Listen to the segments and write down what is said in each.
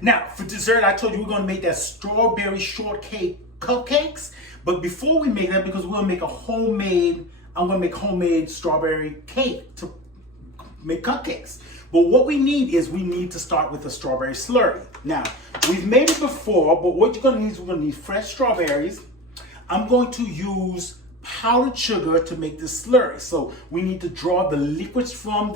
Now, for dessert, I told you we're going to make that strawberry shortcake cupcakes. But before we make that, because we're going to make I'm going to make homemade strawberry cake to make cupcakes. But what we need to start with a strawberry slurry. Now, we've made it before, but what you're going to need is we're going to need fresh strawberries. I'm going to use powdered sugar to make this slurry. So we need to draw the liquids from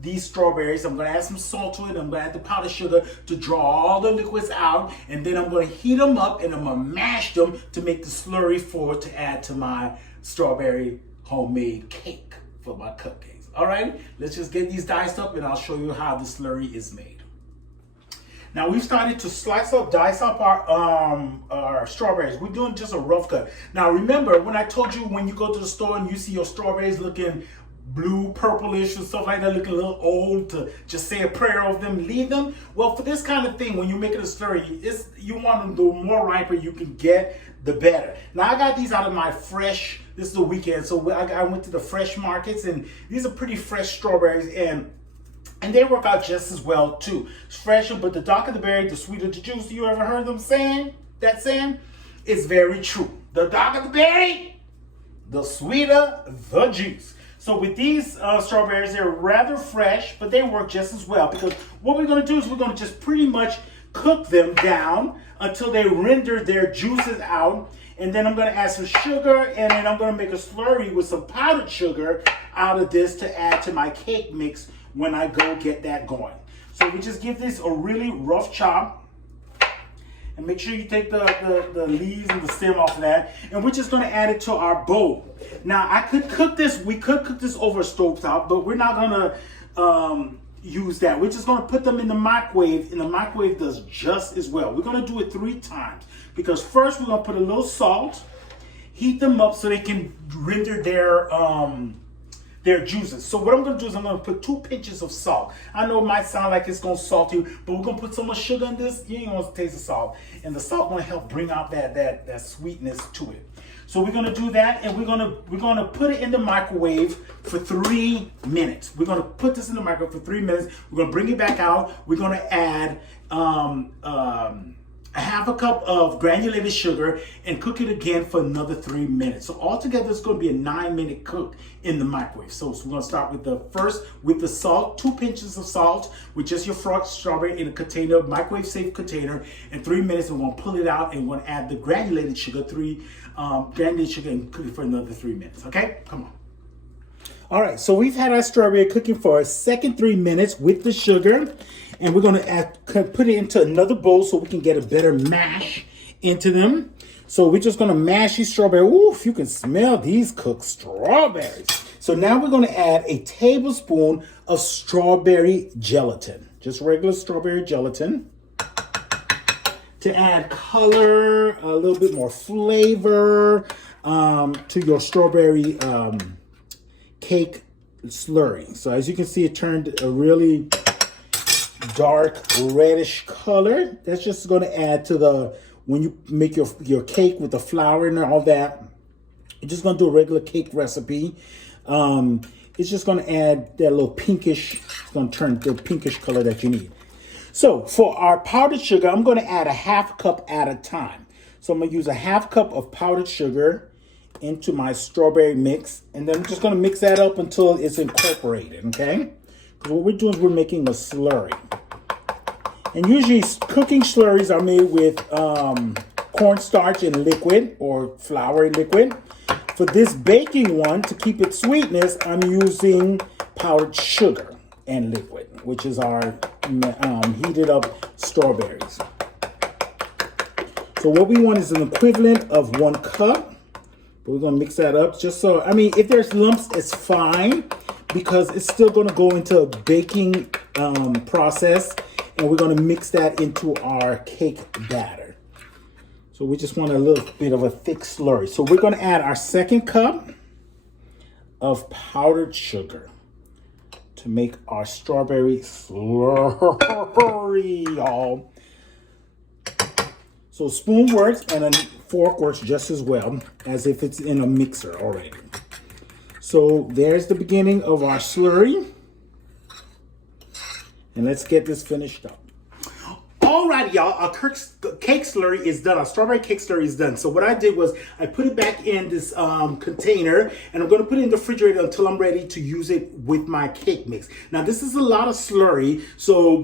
these strawberries. I'm going to add some salt to it. I'm going to add the powdered sugar to draw all the liquids out. And then I'm going to heat them up and I'm going to mash them to make the slurry to add to my strawberry homemade cake for my cupcakes. All right, let's just get these diced up and I'll show you how the slurry is made. Now we've started to dice up our strawberries. We're doing just a rough cut. Now remember when I told you when you go to the store and you see your strawberries looking blue, purplish and stuff like that, looking a little old, to just say a prayer over them, leave them. Well, for this kind of thing, when you're making a slurry, you want them, the more riper you can get, the better. Now I got these out of my fresh, this is the weekend, so I went to the fresh markets and these are pretty fresh strawberries and they work out just as well too. It's fresher, but the darker the berry, the sweeter the juice. You ever heard them saying that saying? It's very true. The darker the berry, the sweeter the juice. So with these strawberries, they're rather fresh, but they work just as well because what we're going to do is we're going to just pretty much cook them down until they render their juices out. And then I'm going to add some sugar and then I'm going to make a slurry with some powdered sugar out of this to add to my cake mix when I go get that going. So we just give this a really rough chop. And make sure you take the leaves and the stem off of that. And we're just going to add it to our bowl. Now, we could cook this over a stovetop, but we're not going to use that. We're just going to put them in the microwave, and the microwave does just as well. We're going to do it 3 times. Because first, we're going to put a little salt, heat them up so they can render their juices. So what I'm going to do is I'm going to put 2 pinches of salt. I know it might sound like it's going to salt you, but we're going to put so much sugar in this, you ain't going to taste the salt. And the salt going to help bring out that sweetness to it. So we're going to do that, and we're going to put it in the microwave for 3 minutes. We're going to put this in the microwave for 3 minutes. We're going to bring it back out. We're going to add a half a cup of granulated sugar and cook it again for another 3 minutes. So altogether, it's going to be a 9-minute cook in the microwave. So we're going to start with the salt, 2 pinches of salt with just your fresh strawberry in a container, microwave safe container. In 3 minutes, we're going to pull it out and we're going to add the granulated sugar, granulated sugar, and cook it for another 3 minutes. Okay, come on. All right, so we've had our strawberry cooking for a second 3 minutes with the sugar. And we're going to put it into another bowl so we can get a better mash into them. So we're just going to mash these strawberries. Ooh, if you can smell these cooked strawberries. So now we're going to add a tablespoon of strawberry gelatin. Just regular strawberry gelatin. To add color, a little bit more flavor to your strawberry cake slurry. So as you can see, it turned a really dark reddish color. That's just going to add to when you make your cake with the flour and all that. You're just going to do a regular cake recipe. It's just going to add that little pinkish, it's going to turn the pinkish color that you need. So for our powdered sugar, I'm going to add a half cup at a time. So I'm going to use a half cup of powdered sugar into my strawberry mix. And then I'm just going to mix that up until it's incorporated, okay? Because what we're doing is we're making a slurry. And usually cooking slurries are made with cornstarch in liquid or flour in liquid. For this baking one, to keep its sweetness, I'm using powdered sugar and liquid, which is our heated up strawberries. So what we want is an equivalent of 1 cup. But we're going to mix that up just so, if there's lumps, it's fine, because it's still going to go into a baking process, and we're going to mix that into our cake batter. So we just want a little bit of a thick slurry. So we're going to add our 2nd cup of powdered sugar to make our strawberry slurry, y'all. So spoon works and a fork works just as well as if it's in a mixer already. So there's the beginning of our slurry. And let's get this finished up. Alright, y'all, our cake slurry is done. Our strawberry cake slurry is done. So what I did was I put it back in this container, and I'm going to put it in the refrigerator until I'm ready to use it with my cake mix. Now, this is a lot of slurry,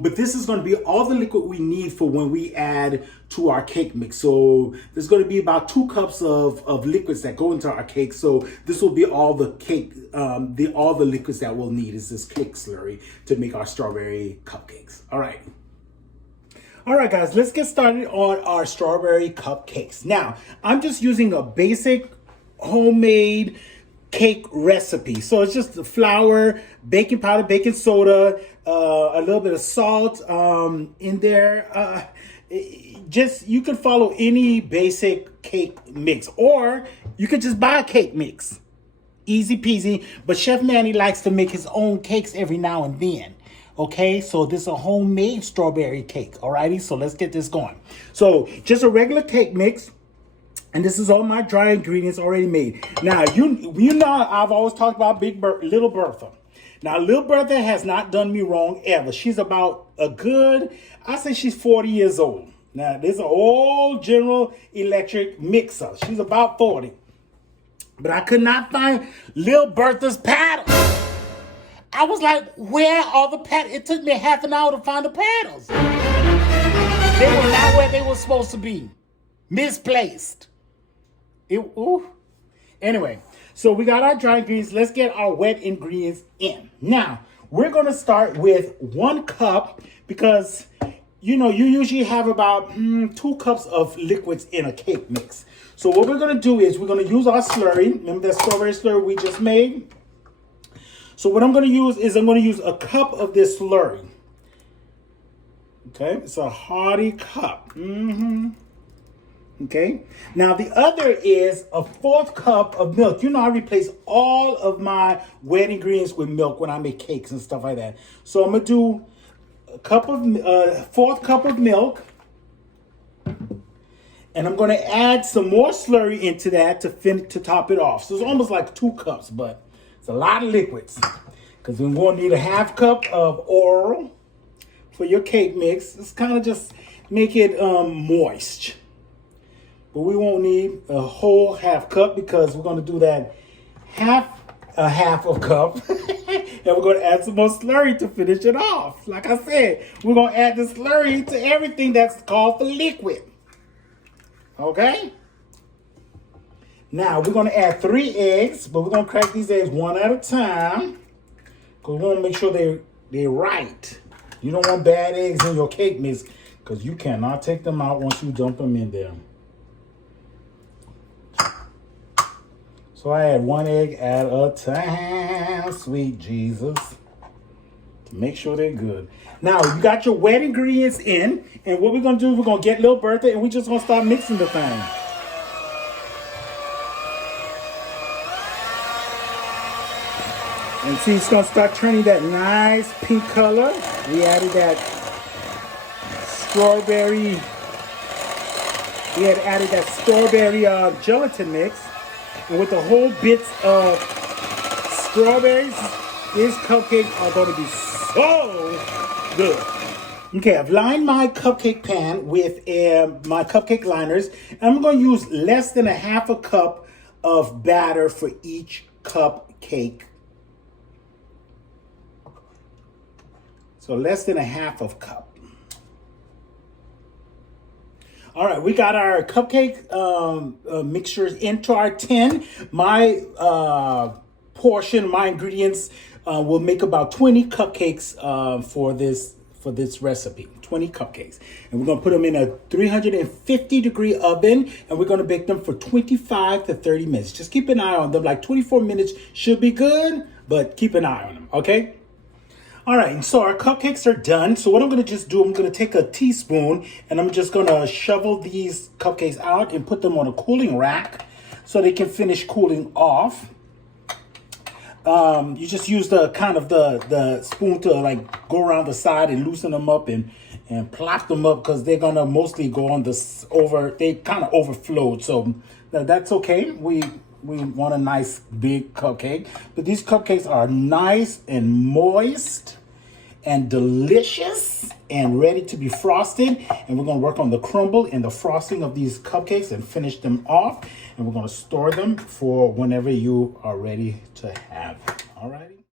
but this is going to be all the liquid we need for when we add to our cake mix. So there's going to be about 2 cups of liquids that go into our cake. So this will be all the cake, all the liquids that we'll need is this cake slurry to make our strawberry cupcakes. All right. All right, guys, let's get started on our strawberry cupcakes. Now, I'm just using a basic homemade cake recipe. So it's just the flour, baking powder, baking soda, a little bit of salt in there. You can follow any basic cake mix, or you could just buy a cake mix. Easy peasy. But Chef Manny likes to make his own cakes every now and then. Okay, so this is a homemade strawberry cake. Alrighty, so let's get this going. So just a regular cake mix, and this is all my dry ingredients already made. Now you know I've always talked about Little Bertha. Now Little Bertha has not done me wrong ever. She's about I say she's 40 years old. Now this is an old General Electric mixer. She's about 40, but I could not find Little Bertha's paddle. I was like, where are the paddles? It took me half an hour to find the paddles. They were not where they were supposed to be. Misplaced. Anyway, so we got our dry ingredients. Let's get our wet ingredients in. Now, we're going to start with 1 cup because, you usually have about 2 cups of liquids in a cake mix. So what we're going to do is we're going to use our slurry. Remember that strawberry slurry we just made? So what I'm going to use is I'm going to use a cup of this slurry. Okay, it's a hearty cup. Okay, now the other is a 4th cup of milk. I replace all of my wet ingredients with milk when I make cakes and stuff like that. So I'm going to do a 4th cup of milk. And I'm going to add some more slurry into that to top it off. So it's almost like 2 cups, but it's a lot of liquids, because we're going to need a 1/2 cup of oil for your cake mix. It's kind of just make it moist. But we won't need a whole 1/2 cup because we're going to do that half a cup. And we're going to add some more slurry to finish it off. Like I said, we're going to add the slurry to everything that's called for liquid. Okay? Now, we're going to add 3 eggs, but we're going to crack these eggs one at a time, because we want to make sure they're right. You don't want bad eggs in your cake mix, because you cannot take them out once you dump them in there. So I add 1 egg at a time, sweet Jesus, to make sure they're good. Now, you got your wet ingredients in, and what we're going to do is we're going to get Little Bertha, and we're just going to start mixing the thing. And see, it's going to start turning that nice pink color. We added that strawberry. We had added that strawberry gelatin mix. And with the whole bits of strawberries, these cupcakes are going to be so good. Okay, I've lined my cupcake pan with my cupcake liners. And I'm going to use less than a 1/2 cup of batter for each cupcake. So less than a 1/2 cup. All right, we got our cupcake mixtures into our tin. My portion, my ingredients will make about 20 cupcakes for this recipe. 20 cupcakes. And we're going to put them in a 350-degree oven, and we're going to bake them for 25 to 30 minutes. Just keep an eye on them. Like 24 minutes should be good, but keep an eye on them, okay? All right, and so our cupcakes are done. So what I'm going to just do, I'm going to take a teaspoon, and I'm just going to shovel these cupcakes out and put them on a cooling rack so they can finish cooling off. You just use the spoon to like go around the side and loosen them up and plop them up, because they're going to mostly go on they kind of overflowed. So that's okay. We want a nice big cupcake, but these cupcakes are nice and moist, and delicious and ready to be frosted. And we're gonna work on the crumble and the frosting of these cupcakes and finish them off. And we're gonna store them for whenever you are ready to have. All righty.